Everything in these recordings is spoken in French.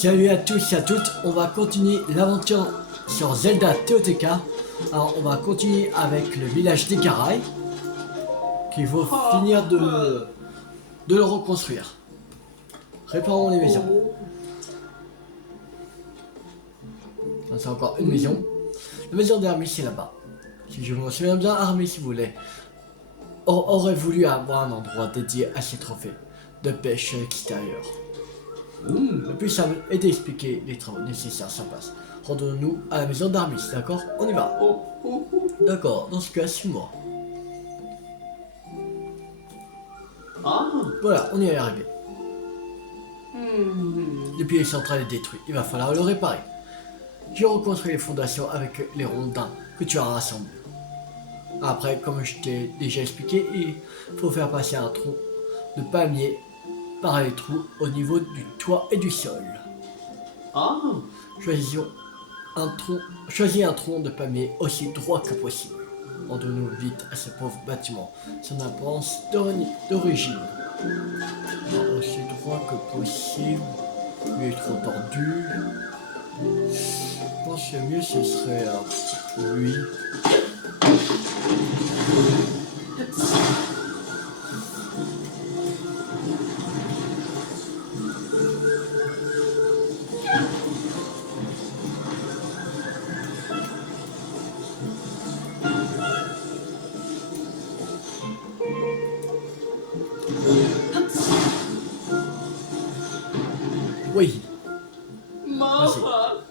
Salut à tous et à toutes, on va continuer l'aventure sur Zelda TOTK. Alors on va continuer avec le village d'Ekarai, qu'il faut finir de le reconstruire. Réparons les maisons. Ça, c'est encore une maison. La maison d'Armis c'est là-bas. Si je me souviens bien, Armis si vous voulez aurait voulu avoir un endroit dédié à ses trophées de pêche extérieure. Le plus simple est d'expliquer les travaux nécessaires sur place. Rendons-nous à la maison d'Armis, d'accord? On y va. D'accord, dans ce cas, suis-moi. Voilà, on y est arrivé. Le pilier central est détruit, il va falloir le réparer. J'ai reconstruit les fondations avec les rondins que tu as rassemblés. Après, comme je t'ai déjà expliqué, il faut faire passer un tronc de palmier par les trous au niveau du toit et du sol. Choisis un tronc de palmier aussi droit que possible. Rendons-nous vite à ce pauvre bâtiment. Son apparence d'origine. Aussi droit que possible. Il est trop tordu. Je pense que le mieux ce serait lui. Oui.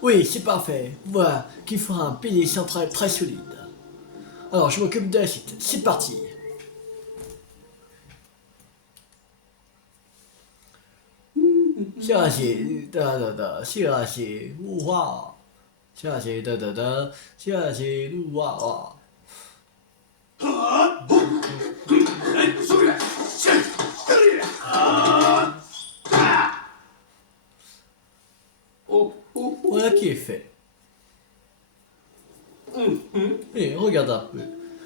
Oui, c'est parfait. Voilà, qu'il fera un pilier central très solide. Alors, je m'occupe de la suite. C'est parti. Sirasi, sirasi, ouah. Sirasi, sirasi, ouah. Voilà qui est fait. Et regarde un peu.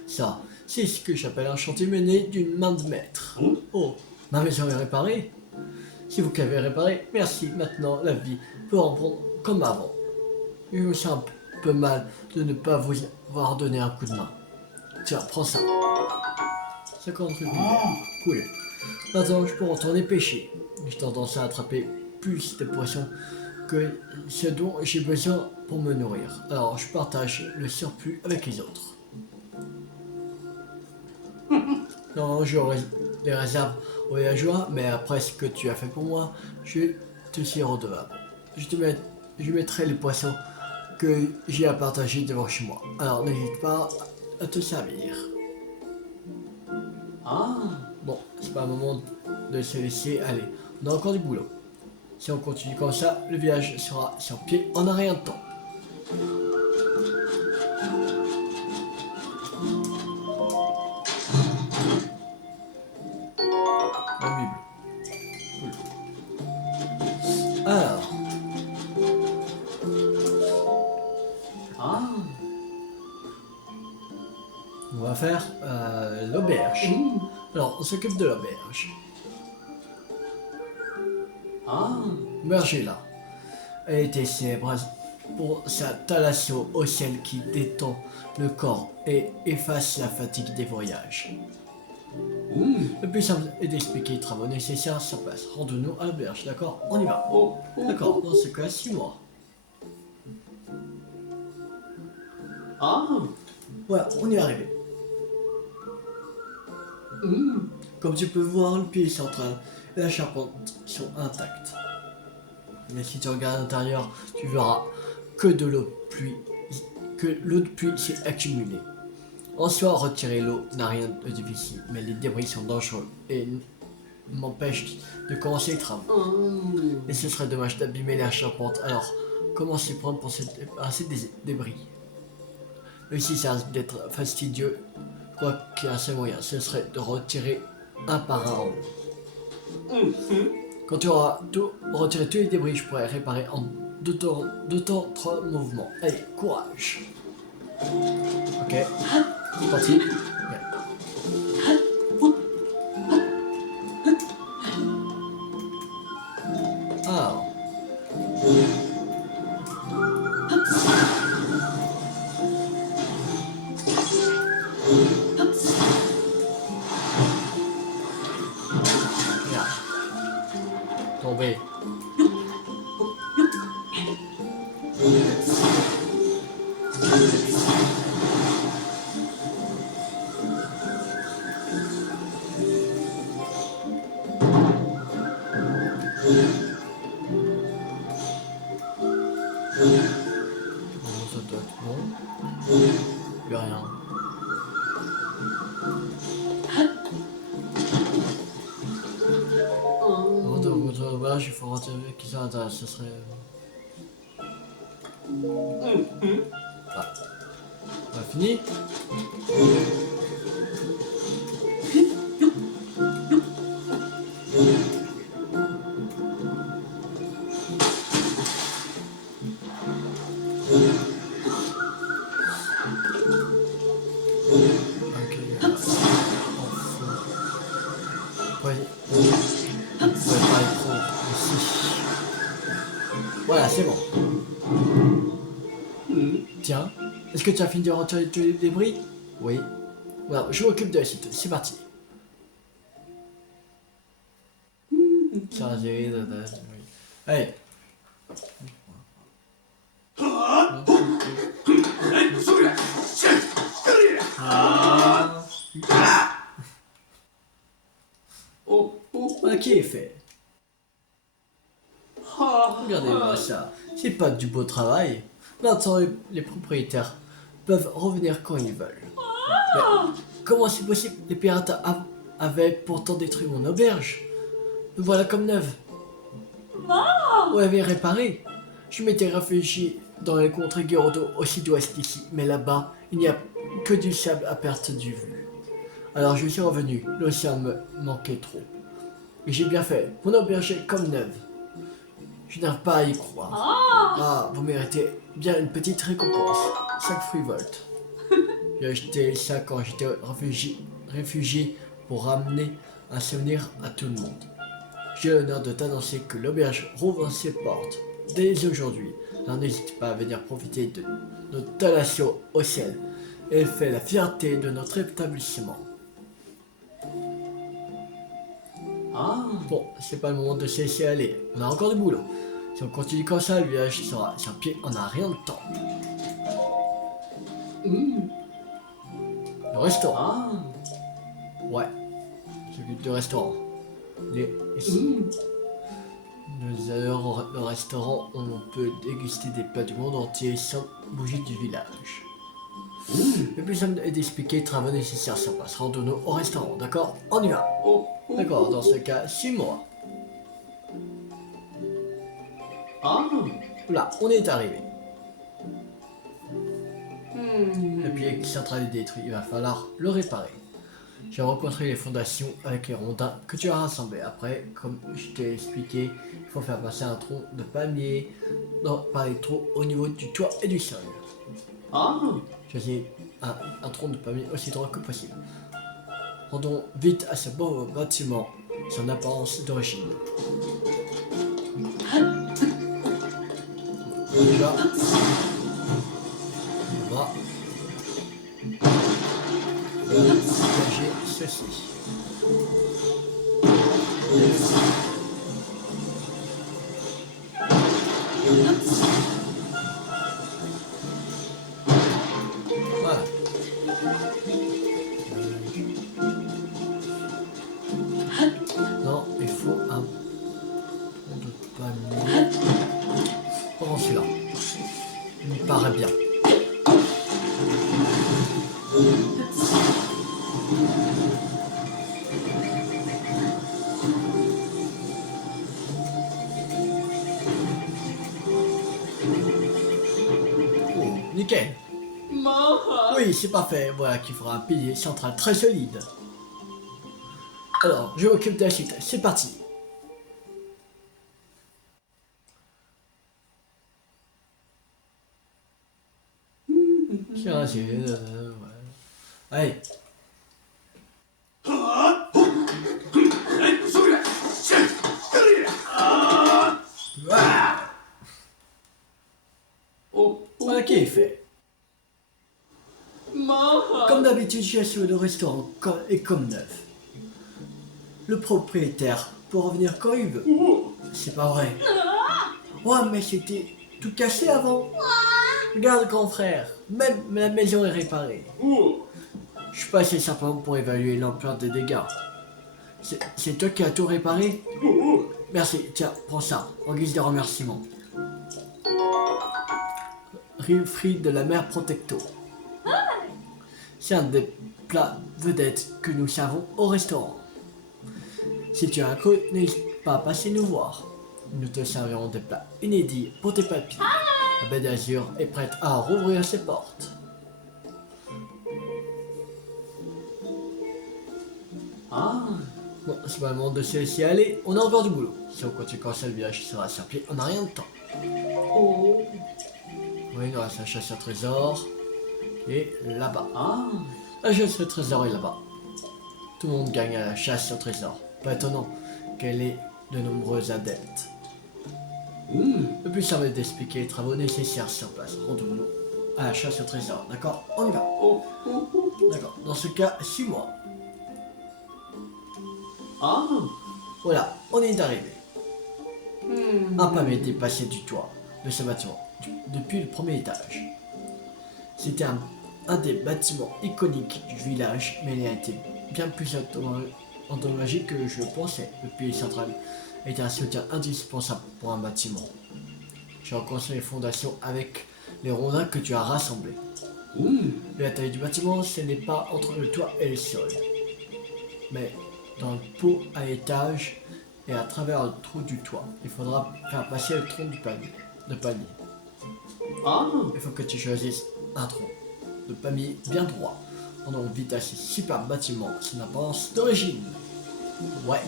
Ça, c'est ce que j'appelle un chantier mené d'une main de maître. Oh, ma maison est réparée. Si vous l'avez réparée, merci. Maintenant, la vie peut reprendre comme avant. Je me sens un peu mal de ne pas vous avoir donné un coup de main. Tiens, prends ça. 50 rupies. Cool. Maintenant, je peux retourner pêcher. J'ai tendance à attraper plus de poissons que ce dont j'ai besoin pour me nourrir. Alors, je partage le surplus avec les autres. Non, je les réserve aux voyageurs, mais après ce que tu as fait pour moi, je te suis redevable. Je mettrai les poissons que j'ai à partager devant chez moi. Alors, n'hésite pas à te servir. Bon, c'est pas un moment de se laisser aller. On a encore du boulot. Si on continue comme ça, le village sera sur pied en un rien de temps. La Bible. Cool. Alors. On va faire l'auberge. Alors, on s'occupe de l'auberge. L'auberge est là. Elle était célèbre pour sa thalasso au ciel qui détend le corps et efface la fatigue des voyages. Le plus simple est d'expliquer les travaux nécessaires sur place. Rendons-nous à l'auberge, d'accord? On y va. D'accord, dans ce cas, 6 mois. Voilà, on y est arrivé. Comme tu peux voir, le pilier central et la charpente sont intacts. Mais si tu regardes à l'intérieur, tu verras que l'eau de pluie s'est accumulée. En soi, retirer l'eau n'a rien de difficile, mais les débris sont dangereux et m'empêchent de commencer les travaux. Et ce serait dommage d'abîmer la charpente, alors comment s'y prendre pour se débarrasser des débris? Mais si ça risque d'être fastidieux, quoi qu'il y ait un seul moyen, ce serait de retirer un par un en haut. Quand tu auras retiré tous les débris, je pourrai réparer en deux temps, 3 mouvements. Allez, courage. Ok, c'est parti. Bien. Alors, tomber. Bon, ça doit être bon. Plus rien. Avant de rentrer au village, il faut retirer qui ça intéresse. Ce serait. Ah. On a fini? Ok. Ouais. On pouvait pas aller trop ici. Voilà, c'est bon. Tiens, est-ce que tu as fini de retirer tous les débris? Oui. Voilà, je m'occupe de la suite. C'est parti. Chargé de... Oui. Allez. Ok, fait. Regardez-moi ça. C'est pas du beau travail. Maintenant, les propriétaires peuvent revenir quand ils veulent. Mais comment c'est possible? Les pirates avaient pourtant détruit mon auberge. Me voilà comme neuve. On l'avait réparé. Je m'étais réfugié dans les contrées Gerudo au sud-ouest d'ici, mais là-bas, il n'y a que du sable à perte de vue. Alors je suis revenu, l'océan me manquait trop. Et j'ai bien fait, mon auberge est comme neuve. Je n'arrive pas à y croire. Ah, vous méritez bien une petite récompense. 5 fruits-volts. J'ai acheté ça quand j'étais réfugié pour ramener un souvenir à tout le monde. J'ai l'honneur de t'annoncer que l'auberge rouvre ses portes dès aujourd'hui. Alors n'hésite pas à venir profiter de notre installation au ciel. Elle fait la fierté de notre établissement. Bon, c'est pas le moment de se laisser aller. On a encore du boulot. Si on continue comme ça, le village sera sur pied en un rien de temps. Le restaurant. Ouais, s'occupe du restaurant. Ici. Nous allons au restaurant où on peut déguster des plats du monde entier sans bouger du village. Le plus simple est d'expliquer les travaux nécessaires sur place. Rendons-nous au restaurant, d'accord? On y va. D'accord, dans ce cas, suis-moi. Là, on est arrivé. Le pied central est détruit, il va falloir le réparer. J'ai rencontré les fondations avec les rondins que tu as rassemblés. Après, comme je t'ai expliqué, il faut faire passer un tronc de palmier par les trous au niveau du toit et du sol. Choisis un tronc de palmier aussi droit que possible. Rendons vite à ce beau bâtiment son apparence d'origine. Là, on va dégager ceci. Voilà. Non, il faut un de palmier. Comment celui-là? Il me paraît bien. Oh, nickel. Oui, c'est parfait. Voilà qui fera un pilier central très solide. Alors, je m'occupe de la suite. C'est parti. Tiens, ouais. Allez. Voilà qui est fait. Comme d'habitude, je suis sur le restaurant est comme neuf. Le propriétaire peut revenir quand il veut. C'est pas vrai. Ouais, mais c'était tout cassé avant. Regarde, grand frère, même la maison est réparée. Je suis passé simplement pour évaluer l'ampleur des dégâts. C'est toi qui as tout réparé? Merci, tiens, prends ça, en guise de remerciement. Riz frit de la mer Protecto. C'est un des plats vedettes que nous servons au restaurant. Si tu as un creux, n'hésite pas à passer nous voir. Nous te servirons des plats inédits pour tes papilles. La baie d'Azur est prête à rouvrir ses portes. Bon, c'est pas le moment de se laisser aller, on a encore du boulot. Si on continue comme ça, le village sera surpris en un rien de temps. Oui, il nous reste la chasse au trésor. Et là-bas. La chasse au trésor est là-bas. Tout le monde gagne à la chasse au trésor. Pas étonnant qu'elle ait de nombreux adeptes. Le plus simple est d'expliquer les travaux nécessaires sur place. Rendons-nous à la chasse au trésor. D'accord? On y va. D'accord. Dans ce cas, suis-moi. Voilà, on est arrivé. Un palmier était passé du toit de ce bâtiment, depuis le premier étage. C'était un des bâtiments iconiques du village, mais il a été bien plus endommagé que je le pensais. Le pilier central était un soutien indispensable pour un bâtiment. J'ai reconstruit les fondations avec les rondins que tu as rassemblés. La taille du bâtiment, ce n'est pas entre le toit et le sol, mais dans le pot à étage et à travers le trou du toit. Il faudra faire passer le tronc du panier. Il faut que tu choisisses un tronc de palmier bien droit. On a envie à ce superbe bâtiment, son apparence d'origine. Ouais.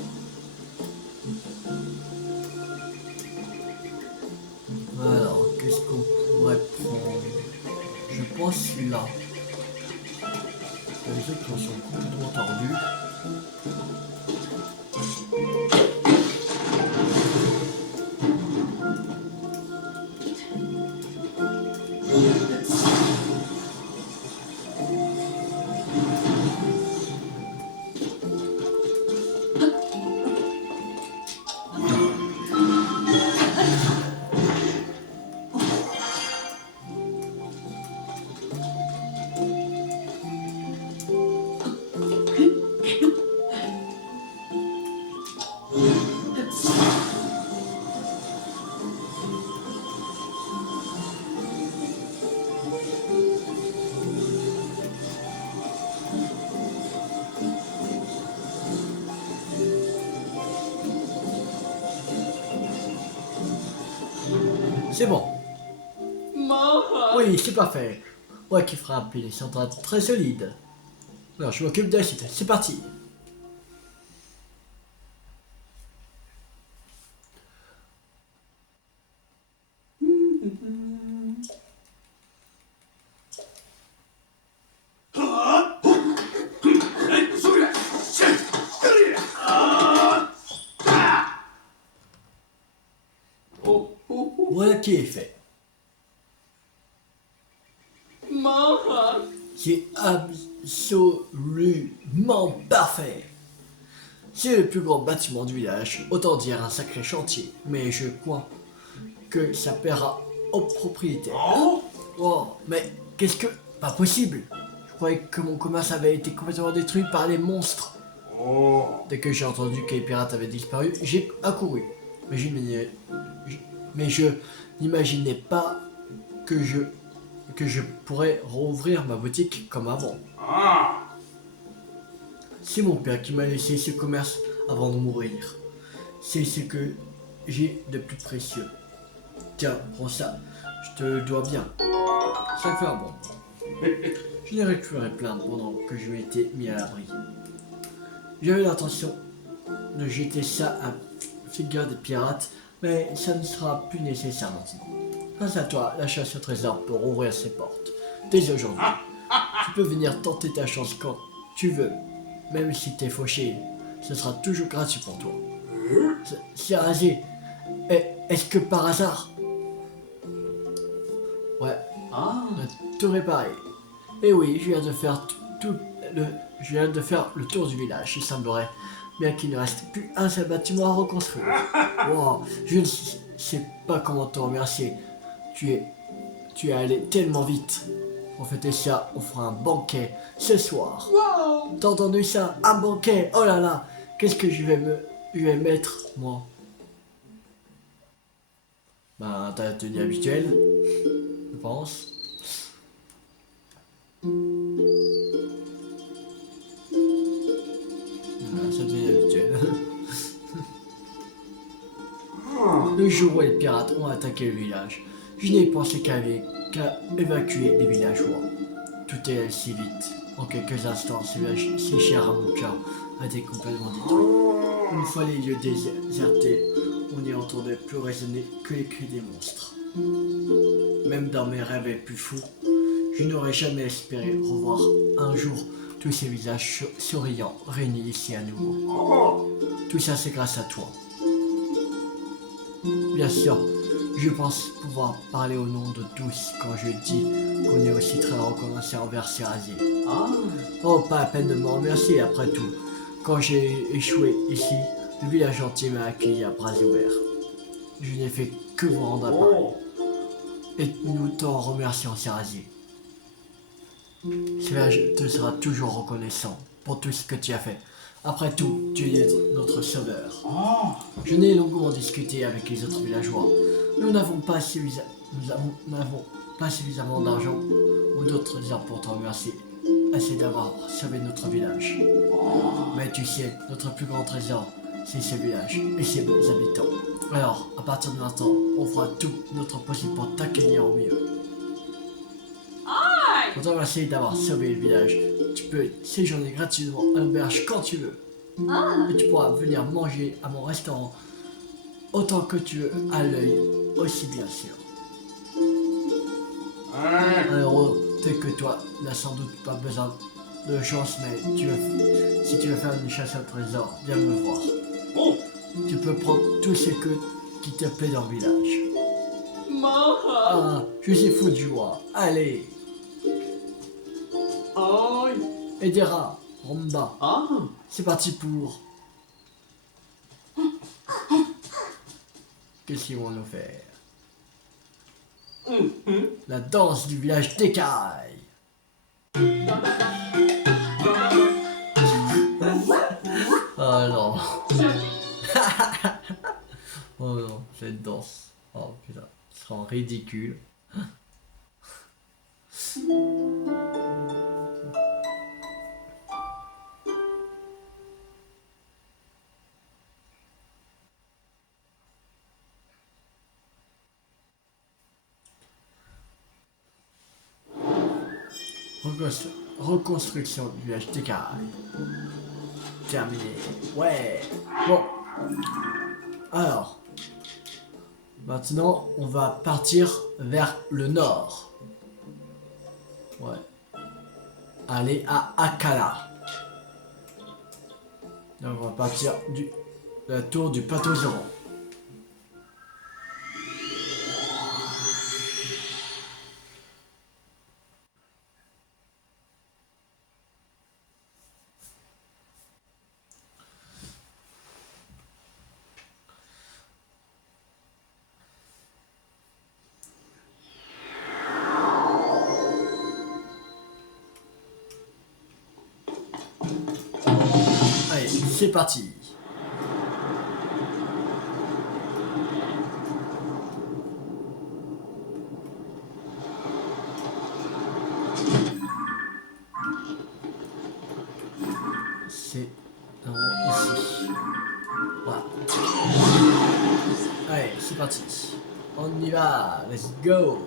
Alors, qu'est-ce qu'on pourrait prendre? Je pense celui-là. Les autres sont complètement tordus. C'est bon. Oui, c'est parfait. Ouais, qui fera un pilier central très solide. Alors, je m'occupe de la suite. C'est parti. Voilà qui est fait. C'est absolument parfait. C'est le plus grand bâtiment du village, autant dire un sacré chantier, mais je crois que ça paiera au propriétaire. Oh, mais qu'est-ce que... Pas possible. Je croyais que mon commerce avait été complètement détruit par les monstres. Dès que j'ai entendu que les pirates avaient disparu, j'ai accouru. Mais je n'imaginais pas que je pourrais rouvrir ma boutique comme avant. C'est mon père qui m'a laissé ce commerce avant de mourir. C'est ce que j'ai de plus précieux. Tiens, prends ça, je te le dois bien. Ça me fait un bon. Je n'ai récupéré plein pendant que je m'étais mis à l'abri. J'avais l'intention de jeter ça à figure des pirates, mais ça ne sera plus nécessaire maintenant. Grâce à toi, la chasse au trésor peut rouvrir ses portes. Dès aujourd'hui, tu peux venir tenter ta chance quand tu veux. Même si t'es fauché, ce sera toujours gratuit pour toi. C'est rasé. Est-ce que par hasard... Ouais, on a tout réparé. Et oui, je viens de faire le tour du village. Il semblerait bien qu'il ne reste plus un seul bâtiment à reconstruire. Wow, je ne sais pas comment te remercier. Tu es, tu es allé tellement vite. Pour fêter ça, on fera un banquet ce soir. Wow. T'as entendu ça? Un banquet? Oh là là! Qu'est-ce que je vais mettre, moi? Bah, ta tenue habituelle, je pense. Voilà, sa tenue habituelle. Le jour où les pirates ont attaqué le village, je n'ai pensé qu'à évacuer les villageois. Tout est allé si vite. En quelques instants, ce village si cher à mon cœur a été complètement détruit. Une fois les lieux désertés, on n'y entendait plus résonner que les cris des monstres. Même dans mes rêves les plus fous, je n'aurais jamais espéré revoir un jour tous ces visages souriants réunis ici à nouveau. Tout ça, c'est grâce à toi. Bien sûr, je pense pouvoir parler au nom de tous quand je dis qu'on est aussi très reconnaissant envers ces rasiers. Ah. Oh, pas la peine de me remercier après tout. Quand j'ai échoué ici, le village entier m'a accueilli à bras ouverts. Je n'ai fait que vous rendre appareil. Et nous t'en remercions, Sérasier. Ce village te sera toujours reconnaissant pour tout ce que tu as fait. Après tout, tu es notre sauveur. Ah. Je n'ai longuement discuté avec les autres villageois. Nous n'avons pas suffisamment d'argent ou d'autres trésors pour te remercier. Assez d'avoir sauvé notre village. Mais tu sais, notre plus grand trésor, c'est ce village et ses habitants. Alors, à partir de maintenant, on fera tout notre possible pour t'accueillir au mieux. Pour te remercier d'avoir sauvé le village, tu peux séjourner gratuitement à l'auberge quand tu veux. Et tu pourras venir manger à mon restaurant autant que tu veux, à l'œil aussi bien sûr. Un héros tel que toi n'a sans doute pas besoin de chance, mais si tu veux faire une chasse au trésor, viens me voir. Tu peux prendre tout ce qui te plaît dans le village. Ah, je suis fou de joie. Allez. Edera, Romba, Ah. c'est parti pour... Qu'est-ce qu'ils vont nous faire? La danse du village d'Écaille. Oh non. Oh non, cette danse. Oh putain, ce sera ridicule. Reconstruction du village d'Écaille. Terminé. Ouais. Bon. Alors. Maintenant, on va partir vers le nord. Ouais. Aller à Akala. Donc on va partir de la tour du plateau zéro. Allez, c'est parti. C'est ici. Voilà. Allez, c'est parti. On y va. Let's go.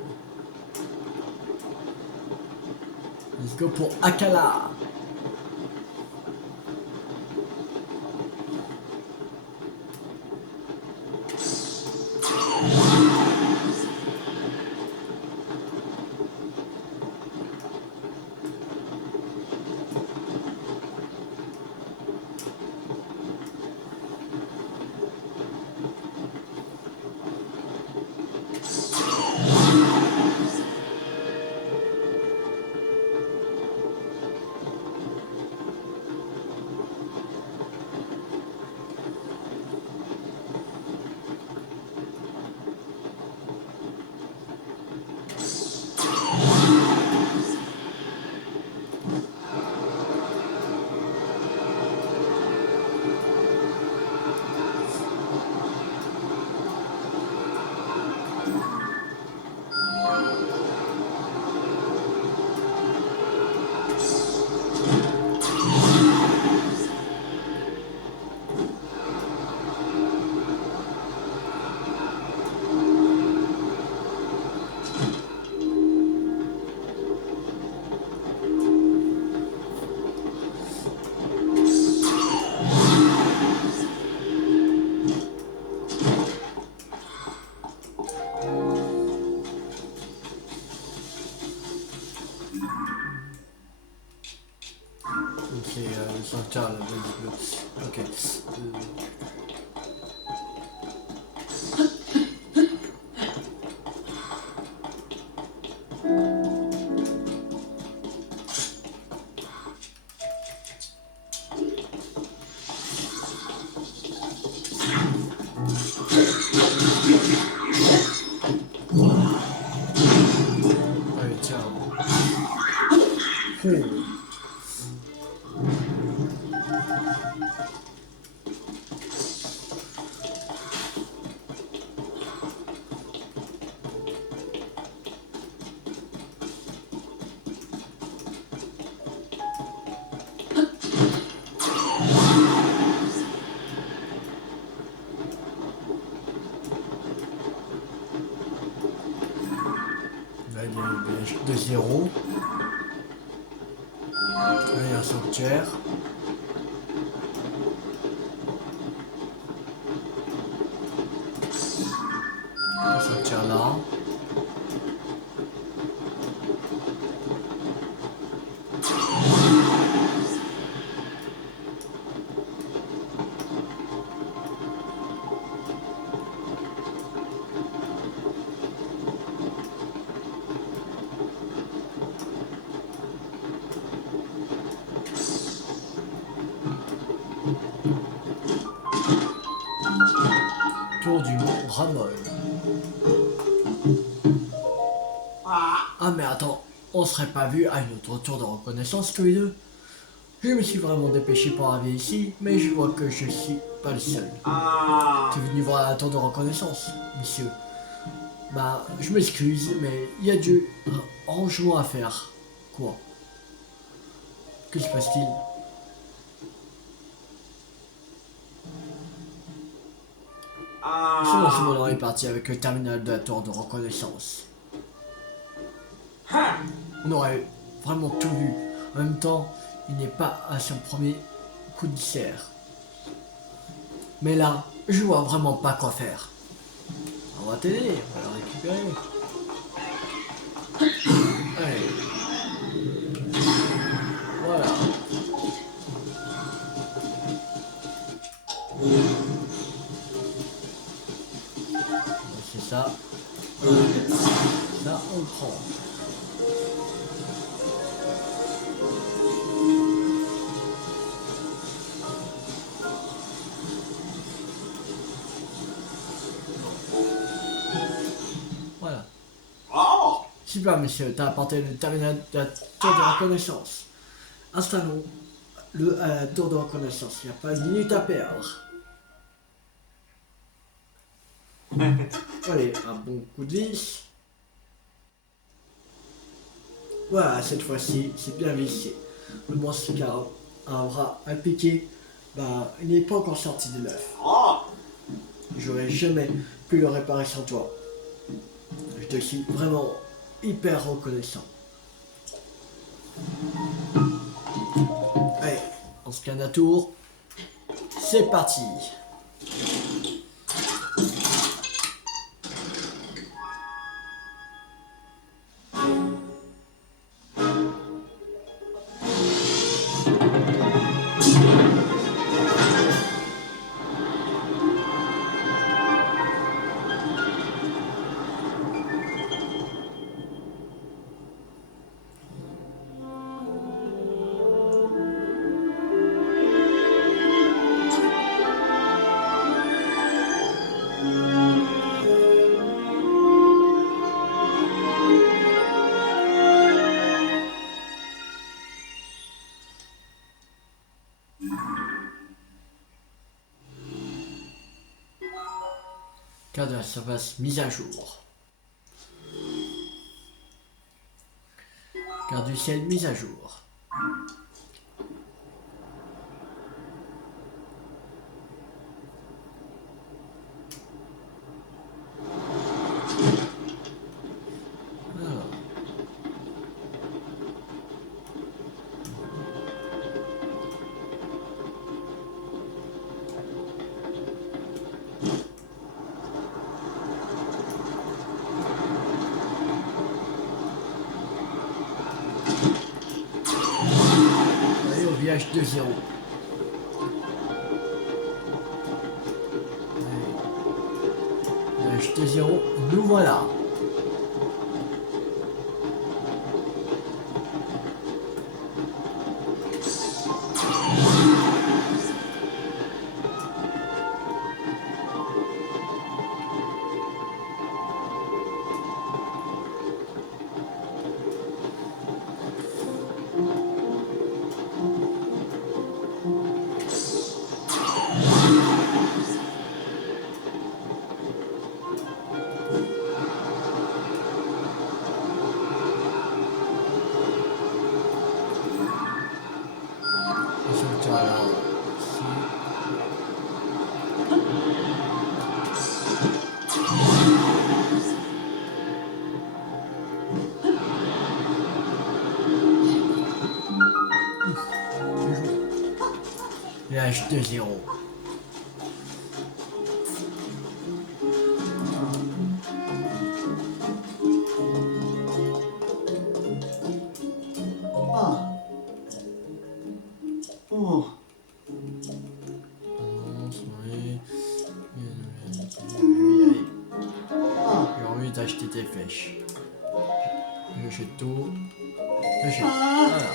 Let's go pour Akala. Tiens, la base bleue. Ok. Allez, tiens. Oh. Là, il y a des 0. Là, il y a un sanctuaire. Un sanctuaire là. Tour du mont Ramol. Ah mais attends, on serait pas vu à une autre tour de reconnaissance tous les deux? Je me suis vraiment dépêché pour arriver ici, mais je vois que je suis pas le seul. Tu es venu voir la tour de reconnaissance, monsieur? Bah, je m'excuse, mais il y a du rangement à faire. Quoi? Que se passe-t-il? C'est bon, on est parti avec le terminal de la tour de reconnaissance. On aurait vraiment tout vu. En même temps, il n'est pas à son premier coup de serre. Mais là, je vois vraiment pas quoi faire. On va t'aider, on va la récupérer. Allez. Voilà. C'est ça. Ça, on prend. Voilà. Super, monsieur, t'as apporté le terminal de la tour de reconnaissance. Installons le à la tour de reconnaissance. Il n'y a pas une minute à perdre. Allez, un bon coup de vis. Voilà, cette fois-ci, c'est bien vissé. Le monstre qui a un bras à piquer, bah, il n'est pas encore sorti de l'œuf. J'aurais jamais pu le réparer sans toi. Je te suis vraiment hyper reconnaissant. Allez, on scanne à tour. C'est parti. Carte de la surface mise à jour. Carte du ciel mise à jour. Alors. Allez au village 2-0. VH20, nous voilà. VH20. Ah. Oh. J'ai envie d'acheter des flèches. J'achète tout. J'achète. Ah. Voilà.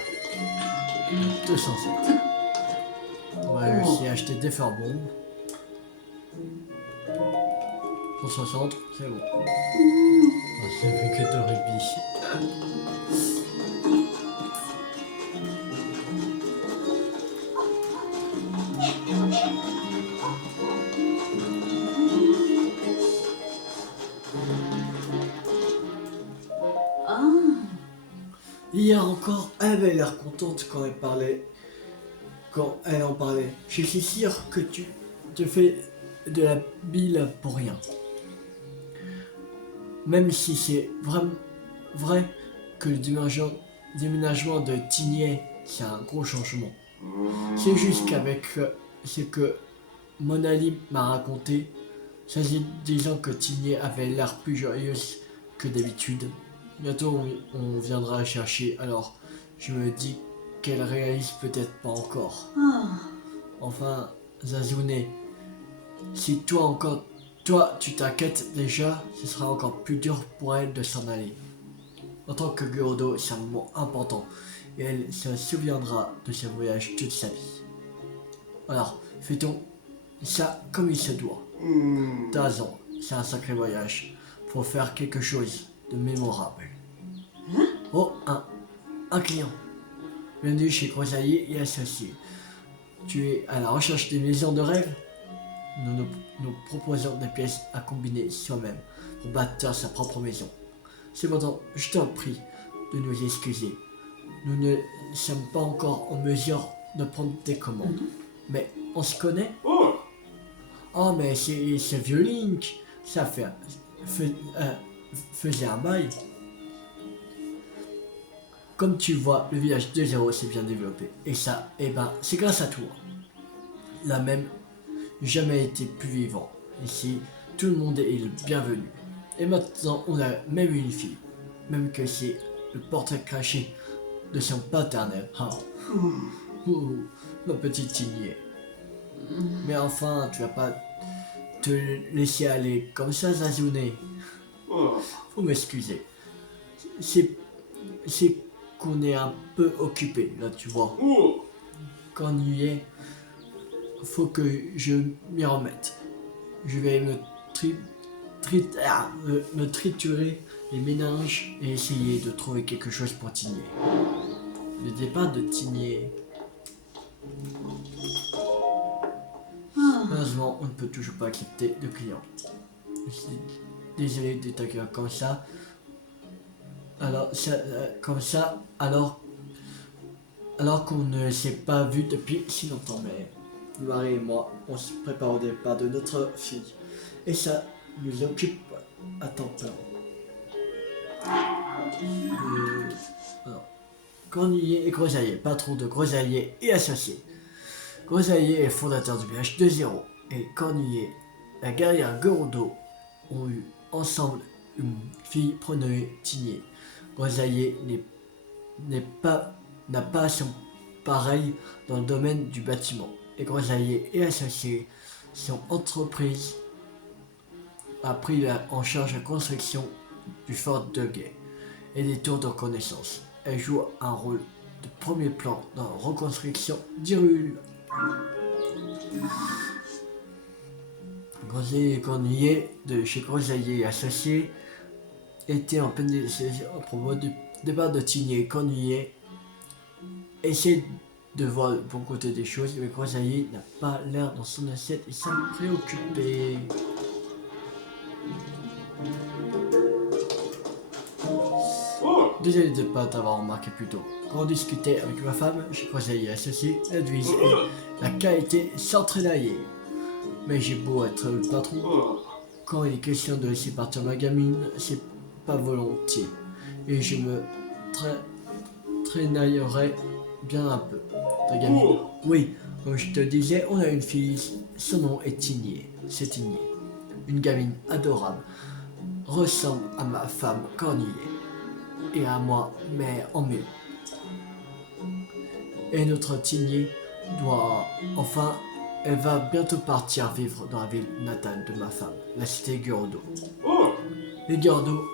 207. On va aussi acheter des pharomones. 160, c'est bon. Oh, c'est fait que de rugby. Hier encore, elle avait l'air contente quand elle parlait. Quand elle en parlait. Je suis sûr que tu te fais de la bile pour rien. Même si c'est vraiment vrai que le déménagement de Tigné, c'est un gros changement. C'est juste qu'avec ce que Monali m'a raconté, ça faisait des ans que Tigné avait l'air plus joyeuse que d'habitude. Bientôt on viendra chercher, alors je me dis qu'elle réalise peut-être pas encore. Enfin, Zazouné, si toi tu t'inquiètes déjà, ce sera encore plus dur pour elle de s'en aller. En tant que Gyudo, c'est un moment important et elle se souviendra de ce voyage toute sa vie. Alors, fais-on ça comme il se doit. T'as raison, c'est un sacré voyage. Faut faire quelque chose de mémorable. Oh, un client. Bienvenue chez Grosaillier et Associés. Tu es à la recherche des maisons de rêve? Nous proposons des pièces à combiner soi-même pour bâtir sa propre maison. Cependant, je t'en prie de nous excuser. Nous ne sommes pas encore en mesure de prendre des commandes. Mais on se connaît? Oh, mais c'est vieux Link. Ça faisait un bail. Comme tu vois, le village 2.0 s'est bien développé. Et ça, eh ben, c'est grâce à toi. La même jamais été plus vivant. Ici, tout le monde est le bienvenu. Et maintenant, on a même une fille. Même que c'est le portrait caché de son paternel. Ah. Ouh, ma petite Tignée. Mais enfin, tu vas pas te laisser aller comme ça, Zazouné. Faut m'excuser. C'est qu'on est un peu occupé, là, tu vois. Quand on y est, faut que je m'y remette. Je vais me triturer les méninges et essayer de trouver quelque chose pour Tigné. Le départ de Tigné. Malheureusement, on ne peut toujours pas accepter de clients. Je suis désolé de t'accueillir comme ça. Alors qu'on ne s'est pas vu depuis si longtemps, mais Marie et moi, on se prépare au départ de notre fille. Et ça nous occupe à temps plein. Alors, Cornulier et Grosaillier, patron de Grosaillier et associé. Grosaillier est fondateur du village 2.0 et Cornulier, la guerrière Gerudo, ont eu ensemble une fille prénommée Tigné. Grosaillier n'a pas son pareil dans le domaine du bâtiment. Et Grosaillier et associés sont entreprises a pris en charge la construction du fort de guet et des tours de reconnaissance. Elle joue un rôle de premier plan dans la reconstruction d'Hyrule. Groseillier et Cornuillet de chez Groseillier et Associés était en pleine décision à propos du départ de Tigné et Cornuillet. Essaie de voir le bon côté des choses, mais Groseillier n'a pas l'air dans son assiette et semble préoccupé. Désolé de ne pas t'avoir remarqué plus tôt. Quand on discutait avec ma femme, chez Groseillier et Associés, elle disait la qualité s'entraînailler. Mais j'ai beau être le patron, quand il est question de laisser partir ma gamine, c'est pas volontiers. Et je me traînaillerai bien un peu. Ta gamine? Oui, comme je te disais, on a une fille, son nom est Tigné. C'est Tigné. Une gamine adorable, ressemble à ma femme Cornuillet. Et à moi, mais en mieux. Et notre Tigné doit enfin... Elle va bientôt partir vivre dans la ville natale de ma femme, la cité Gerudo. Les Gerudo,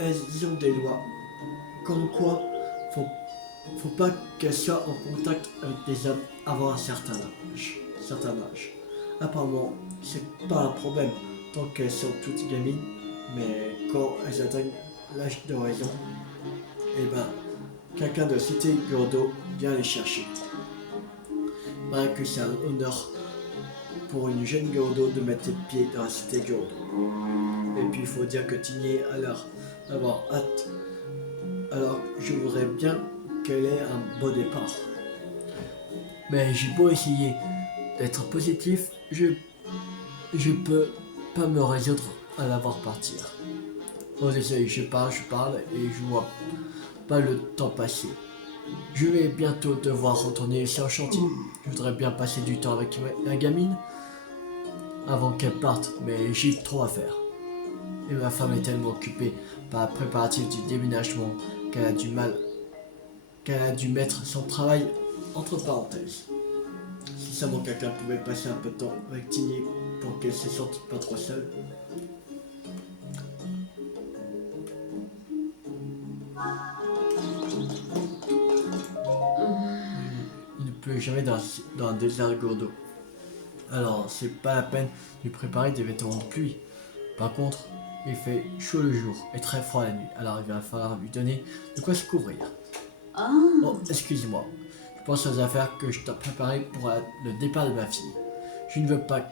elles ont des lois. Comme quoi, faut pas qu'elles soient en contact avec des hommes avant un certain âge. Apparemment, c'est pas un problème tant qu'elles sont toutes gamines, mais quand elles atteignent l'âge de raison, eh ben, quelqu'un de la cité Gerudo vient les chercher. Paraît que c'est un honneur pour une jeune Gerudo de mettre les pieds dans la cité Gerudo. Et puis il faut dire que Tigné a l'air d'avoir hâte. Alors je voudrais bien qu'elle ait un beau départ. Mais j'ai beau essayer d'être positif, je peux pas me résoudre à la voir partir. Bon désolé, je parle et je vois pas le temps passer. Je vais bientôt devoir retourner sur le chantier. Je voudrais bien passer du temps avec la gamine avant qu'elle parte, mais j'ai trop à faire. Et ma femme est tellement occupée par la préparatif du déménagement qu'elle a dû mettre son travail entre parenthèses. Si seulement quelqu'un pouvait passer un peu de temps avec Tigné pour qu'elle se sente pas trop seule. Il ne pleut jamais dans un désert Gerudo. Alors, c'est pas la peine de lui préparer des vêtements de pluie. Par contre, il fait chaud le jour et très froid la nuit. Alors, il va falloir lui donner de quoi se couvrir. Oh, excuse-moi. Je pense aux affaires que je t'ai préparées pour le départ de ma fille. Je ne veux pas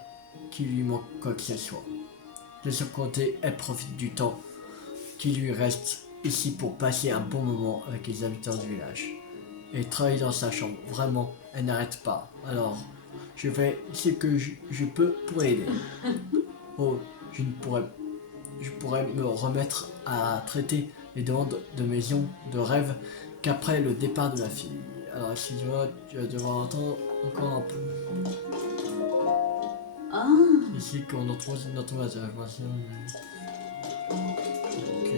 qu'il lui manque quoi que ce soit. De son côté, elle profite du temps qui lui reste ici pour passer un bon moment avec les habitants du village. Et travailler dans sa chambre. Vraiment, elle n'arrête pas. Alors... je fais ce que je peux pour aider. Oh, je pourrais me remettre à traiter les demandes de maison de rêve qu'après le départ de ma fille. Alors excuse-moi, tu vas devoir attendre encore un peu. Ici qu'on retrouve notre information. Ok.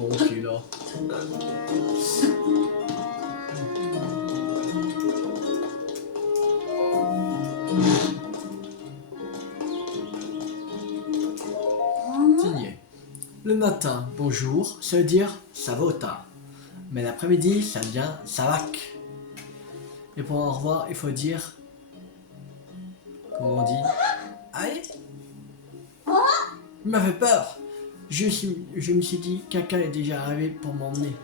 Ok là. Tigné. Le matin, bonjour, ça veut dire ça va au tas. Mais l'après-midi, ça devient ça vac. Et pour au revoir, il faut dire. Comment on dit? Allez. Il m'a fait peur. Je me suis dit, quelqu'un est déjà arrivé pour m'emmener.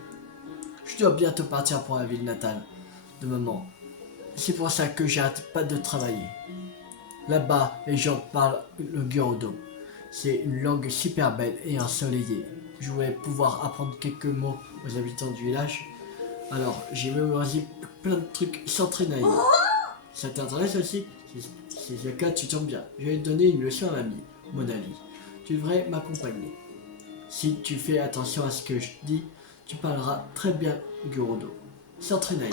Je dois bientôt partir pour la ville natale de maman. C'est pour ça que j'arrête pas de travailler. Là-bas, les gens parlent le Gerudo. C'est une langue super belle et ensoleillée. Je voulais pouvoir apprendre quelques mots aux habitants du village. Alors, j'ai mémorisé plein de trucs sans traîner. Ça t'intéresse aussi? Si c'est le cas, tu tombes bien. Je vais te donner une leçon à l'ami, mon ami. Tu devrais m'accompagner. Si tu fais attention à ce que je te dis, tu parleras très bien Gerudo. Sans traîner.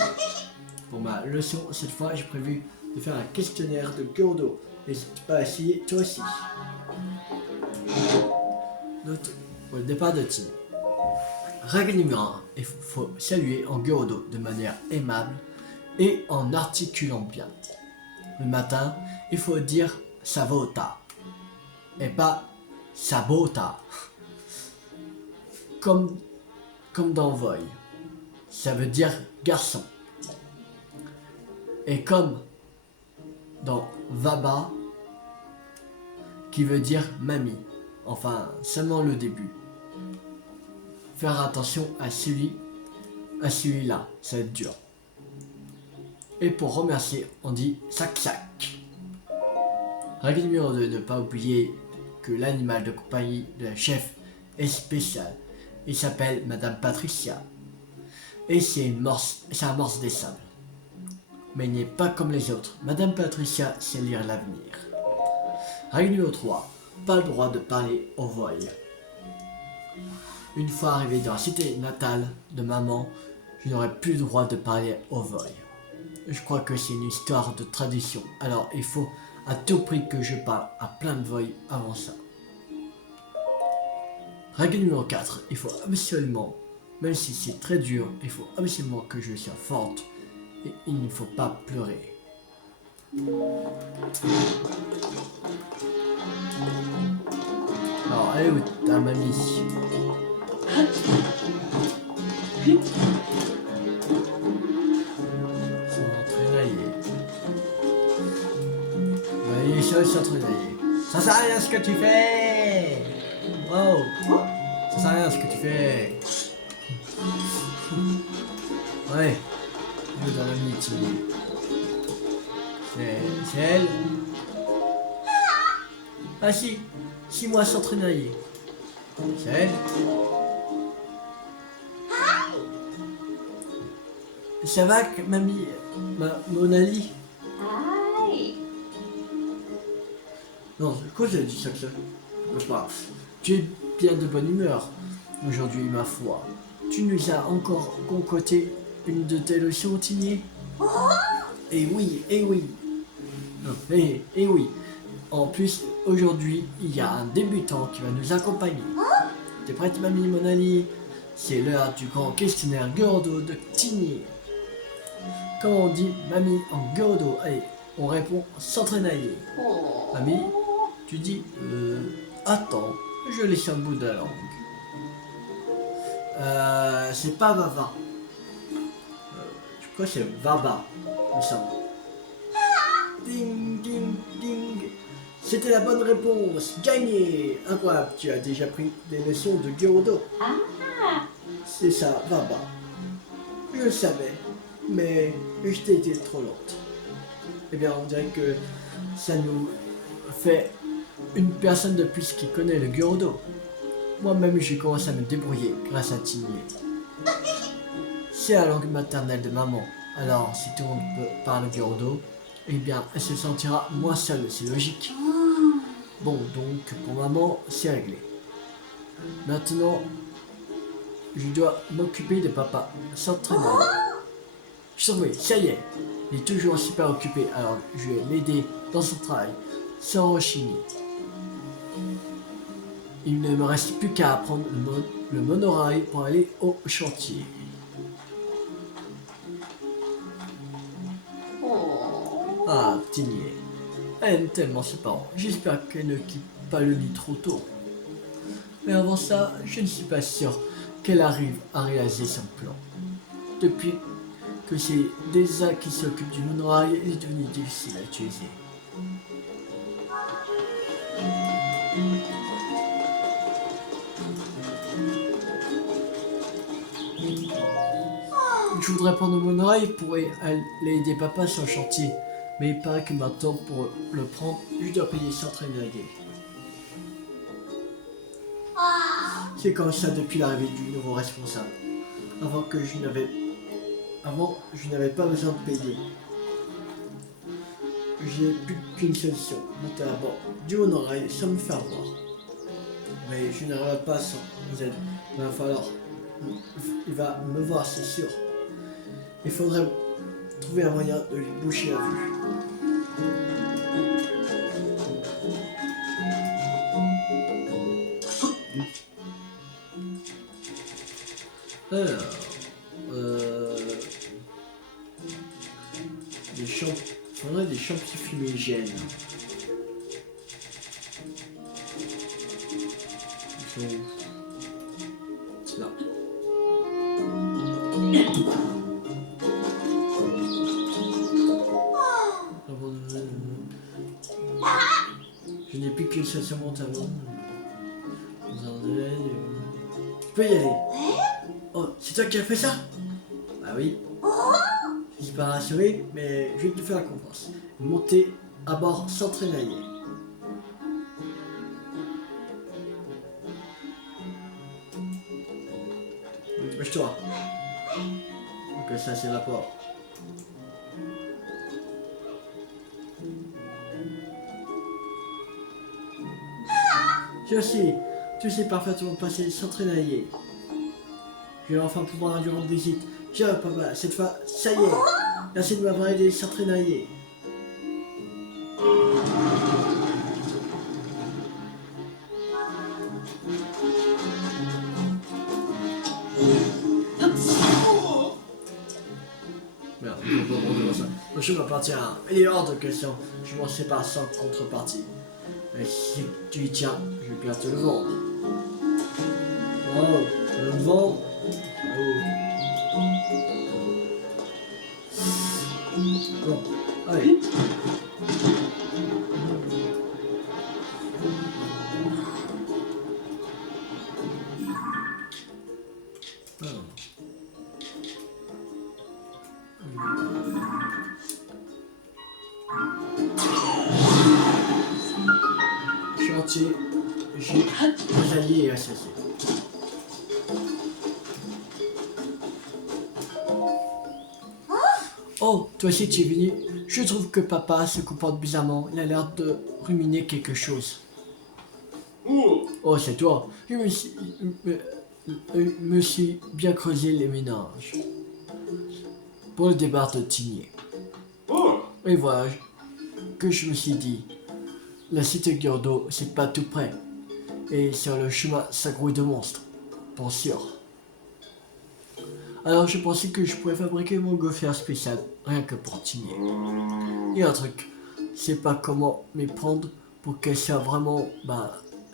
Pour ma leçon, cette fois, j'ai prévu de faire un questionnaire de Gerudo. N'hésite pas à essayer toi aussi. Note pour le départ de Tim. Règle numéro 1, il faut saluer en Gyudo de manière aimable et en articulant bien. Le matin, il faut dire Savota et pas Sabota. Comme dans Voy, ça veut dire garçon. Et comme dans Vaba, qui veut dire mamie. Enfin, seulement le début. Faire attention à celui-là, ça va être dur. Et pour remercier, on dit sac sac. Règle numéro 2, ne pas oublier que l'animal de compagnie de la chef est spécial. Il s'appelle Madame Patricia. Et c'est un morse des sables. Mais il n'est pas comme les autres. Madame Patricia sait lire l'avenir. Règle numéro 3, pas le droit de parler au voile. Une fois arrivé dans la cité natale de maman, je n'aurai plus le droit de parler au voile. Je crois que c'est une histoire de tradition, alors il faut à tout prix que je parle à plein de voile avant ça. Règle numéro 4, il faut absolument, même si c'est très dur, il faut absolument que je sois forte et il ne faut pas pleurer. Alors, elle est où ta mamie? S'entraîner. Il est seul s'entraîner. Ça sert à rien ce que tu fais. Wow. Ça sert à rien ce que tu fais. Ouais. Elle est dans la meeting. C'est elle. Ah si. 6 mois s'entraîner. C'est elle. Ça va, mamie, mon Ali? Non, quoi j'ai dit ça que ça? Tu es bien de bonne humeur aujourd'hui, ma foi. Tu nous as encore concocté une de tes leçons Tigné? Eh oui, eh oui. Eh oui. En plus, aujourd'hui, il y a un débutant qui va nous accompagner. T'es prête, mamie, mon Ali? C'est l'heure du grand questionnaire Gyudo de Tigné. Quand on dit mamie en Gyudo, allez, on répond s'entraîner. Mamie, tu dis attends, je laisse un bout de la langue. C'est pas Vava. Je crois que c'est Vaba, il me semble. Ding, ding, ding. C'était la bonne réponse. Gagné. Incroyable, tu as déjà pris des leçons de Gyudo. C'est ça, Vaba. Je le savais, mais j'étais été trop lente. Eh bien, on dirait que ça nous fait une personne de plus qui connaît le Gyudo. Moi-même, j'ai commencé à me débrouiller grâce à Tigné. C'est la langue maternelle de maman. Alors, si tout le monde parle Gyudo, eh bien, elle se sentira moins seule, c'est logique. Bon, donc, pour maman, c'est réglé. Maintenant, je dois m'occuper de papa, s'entraîner. Oui, ça y est, il est toujours super occupé, alors je vais l'aider dans son travail, sans rechigner. Il ne me reste plus qu'à apprendre le monorail pour aller au chantier. Ah, Tigné. Elle aime tellement ses parents. J'espère qu'elle ne quitte pas le lit trop tôt. Mais avant ça, je ne suis pas sûr qu'elle arrive à réaliser son plan. Depuis que c'est Deza qui s'occupe du monorail, il est devenu difficile à utiliser. Je voudrais prendre le monorail pour aller aider papa sur le chantier. Mais il paraît que maintenant, pour le prendre, je dois payer 130 yens. C'est comme ça depuis l'arrivée du nouveau responsable. Avant, je n'avais pas besoin de payer. J'ai plus qu'une solution, monter à bord du monorail sans me faire voir. Mais je n'arriverai pas sans vous aide. Il va me voir, c'est sûr. Il faudrait trouver un moyen de lui boucher la vue. Alors, euh, des champs, faudrait des champignons fumigènes. Ils sont là. Je n'ai plus qu'une seule seconde avant. Tu peux y aller. Oh, c'est toi qui as fait ça? Bah oui. Je suis pas rassuré, mais je vais te faire la confiance. Monter à bord sans traînailler. Dépêche-toi. Donc ça c'est l'apport. Tu sais parfaitement passer sans traînailler. Je vais enfin pouvoir lui rendre visite. Tiens, papa, cette fois, ça y est. Merci de m'avoir aidé sans traînailler. Merde, je peux pas prendre ça. Le chemin appartient. Il est hors de question. Je m'en sépare sans contrepartie. Mais si tu y tiens, je vais bien te le vendre. Oh, je le vends. Bon, allez. Chantier, j'ai des alliés associés. Oh, toi aussi tu es venu. Je trouve que papa se comporte bizarrement. Il a l'air de ruminer quelque chose. Oh, c'est toi. Je me suis bien creusé les ménages pour le départ de Tigné. Et voilà que je me suis dit. La cité Gyardo, c'est pas tout près. Et sur le chemin, ça grouille de monstres. Pour sûr. Alors je pensais que je pourrais fabriquer mon montgolfière spécial, rien que pour Tigné. Et un truc, c'est pas comment m'y prendre pour qu'elle soit vraiment,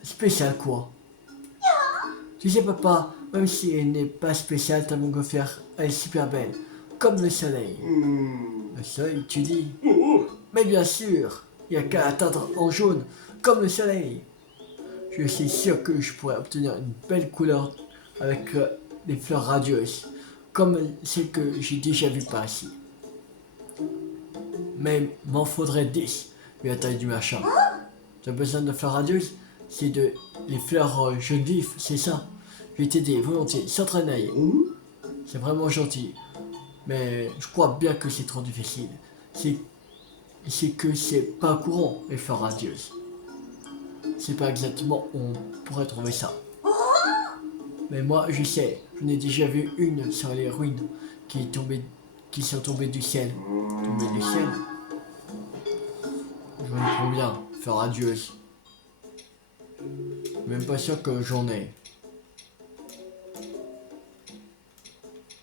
spéciale quoi. Tu sais papa, même si elle n'est pas spéciale, ta montgolfière, elle est super belle. Comme le soleil. Le soleil, tu dis? Mais bien sûr, il n'y a qu'à atteindre en jaune, comme le soleil. Je suis sûr que je pourrais obtenir une belle couleur avec des fleurs radieuses, comme celles que j'ai déjà vues par ici. Mais m'en faudrait 10, vu la taille du machin. Tu as besoin de fleurs radieuses? C'est les fleurs jaune vif, c'est ça. Je vais t'aider volontiers, sans traîner. C'est vraiment gentil. Mais je crois bien que c'est trop difficile. C'est que c'est pas courant, les fleurs radieuses. C'est pas exactement où on pourrait trouver ça. Mais moi, je sais, j'en ai déjà vu une sur les ruines qui sont tombées du ciel. Tombées du ciel? J'en ai combien, fleurs radieuses? Même pas sûr que j'en ai.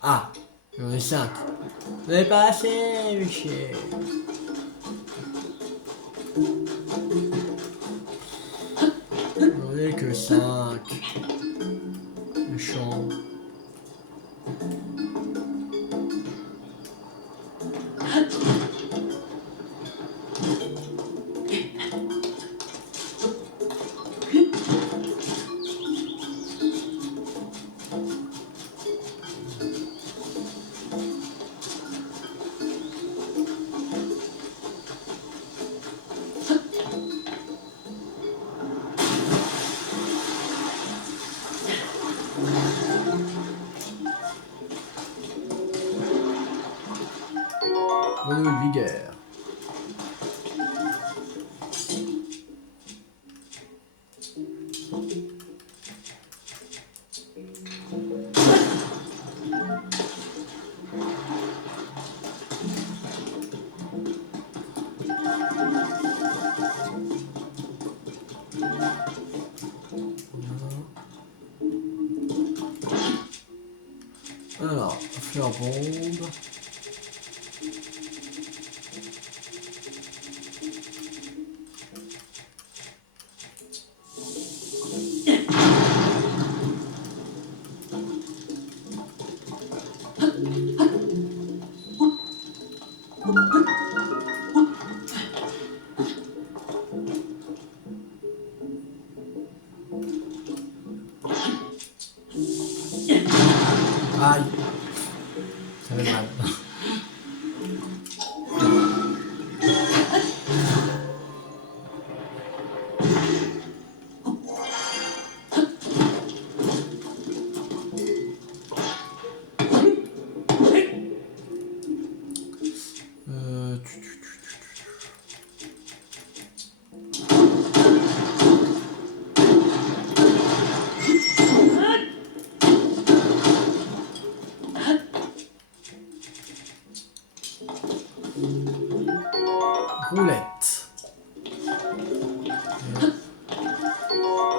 Ah, j'en ai 5. J'en ai pas assez, Michel. J'en ai que 5. Le champ. Grenouille vigueur. Alors, fleur bombe. Aïe, ça fait mal. Euh, tu- tu- Roulette.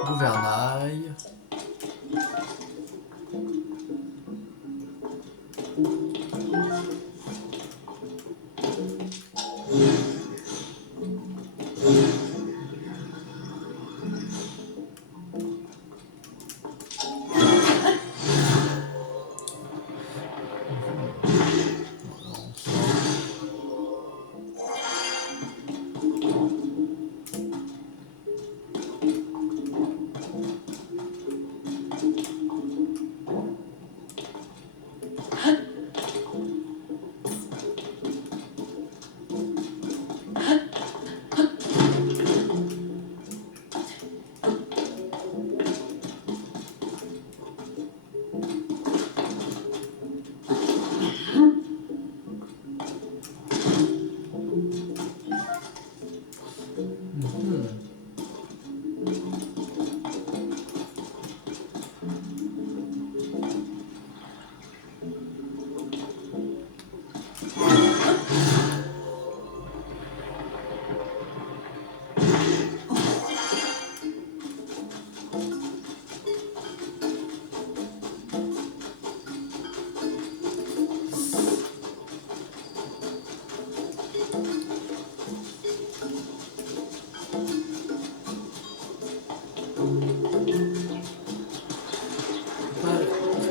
Gouvernail.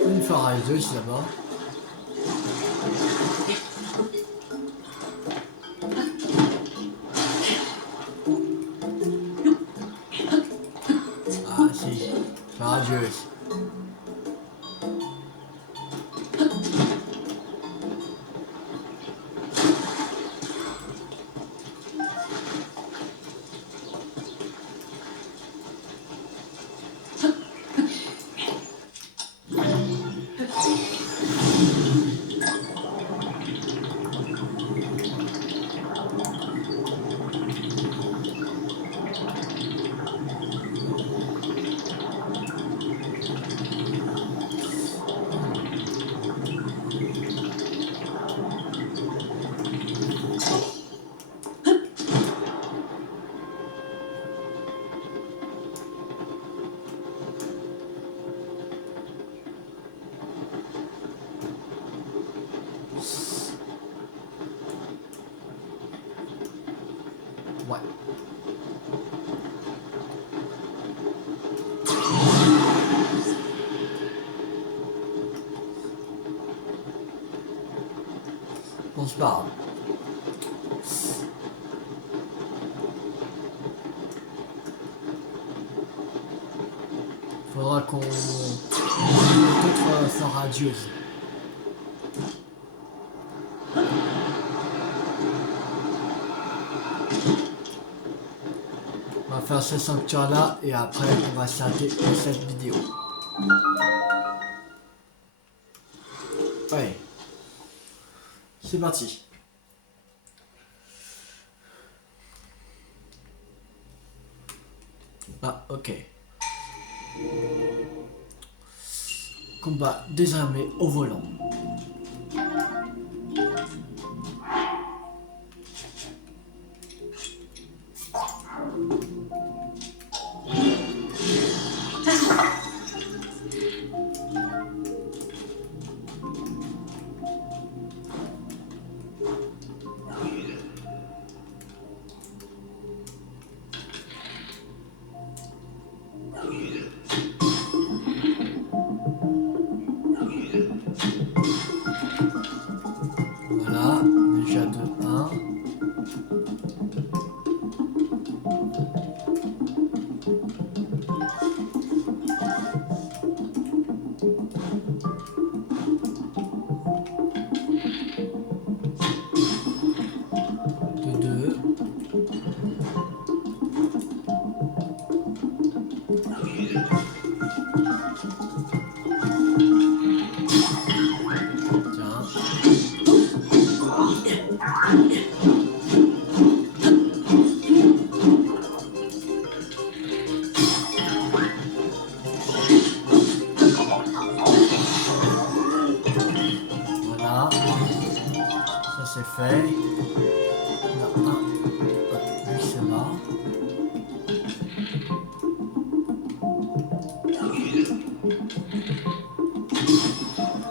Une forageuse là-bas. Ah si, forageuse. Ouais. Bon, c'est pas grave. Faudra qu'on... D'autres forageuses. On va faire ce sanctuaire là et après on va s'arrêter pour cette vidéo. Ouais. C'est parti. Ah, ok. Combat désarmé au volant. c'est fait. On a un plus là.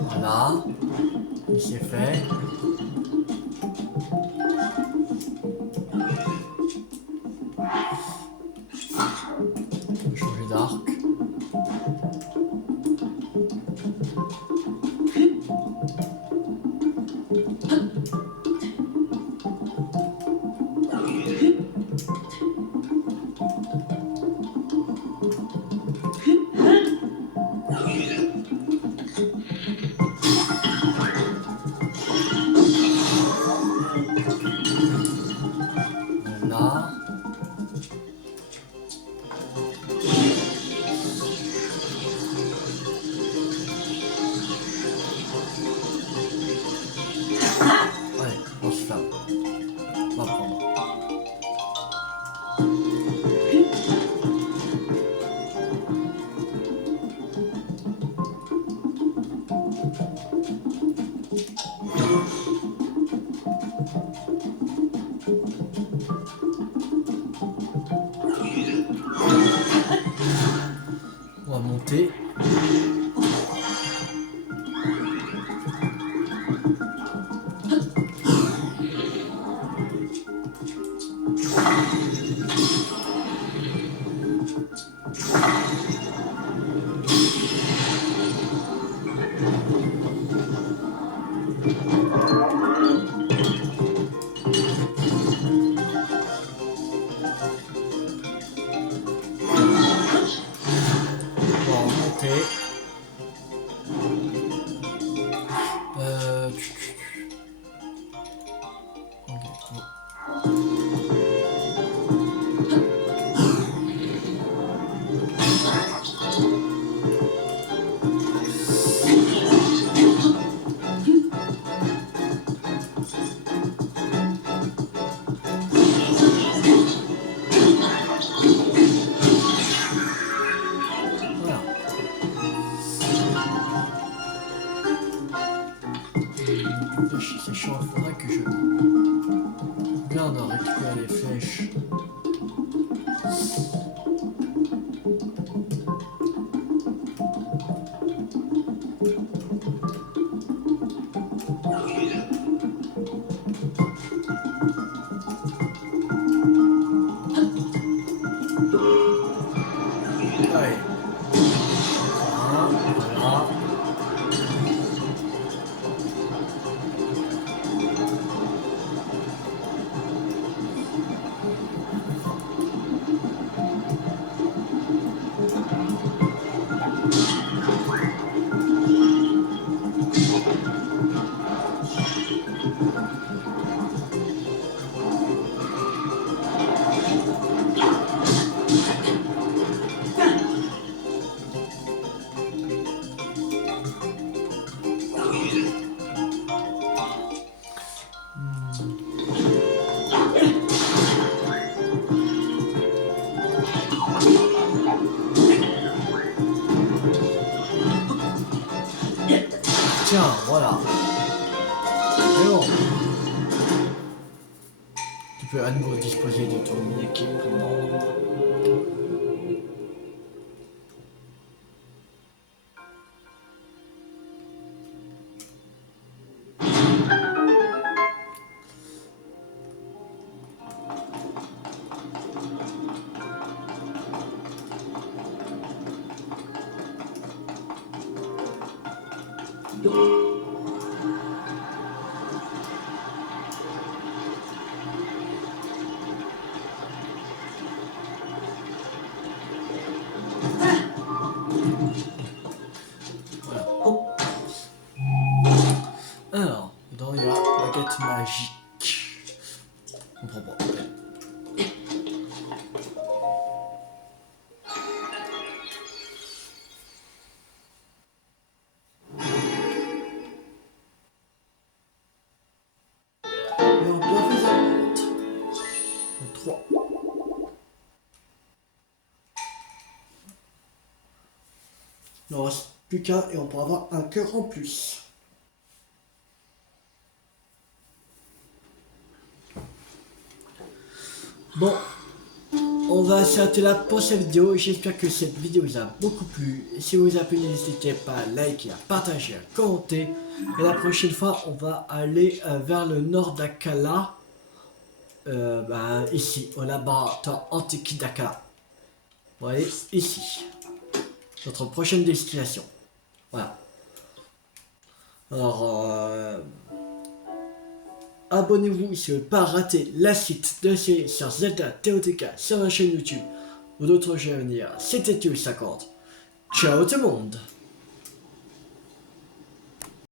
Voilà. Il c'est fait. On va changer d'arc. Voilà. Ouais, on se ferme. On va prendre. On va monter. On va remonter. Euh... Ok, bon. Voilà. C'est chiant, il faudrait que je garde à récupérer les flèches. Allez. Voilà. Tiens, voilà. C'est bon. Tu peux à nouveau disposer de ton équipement. Voilà. Alors, dedans il y a baguette magique. On prend pas. Et on bien fait ça. 3. Il n'en reste plus qu'un et on pourra avoir un cœur en plus. Bon, on va s'arrêter là pour cette vidéo. J'espère que cette vidéo vous a beaucoup plu. Et si vous a plu, n'hésitez pas à liker, à partager, à commenter. Et la prochaine fois, on va aller vers le nord d'Akala. Ici, au laboratoire Antiki d'Akala. Vous voyez, ici. Notre prochaine destination. Voilà. Alors, abonnez-vous si vous ne voulez pas rater la suite de ces sur Zelda TOTK sur la chaîne YouTube ou d'autres jeux à venir. C'était Tues50. Ciao tout le monde!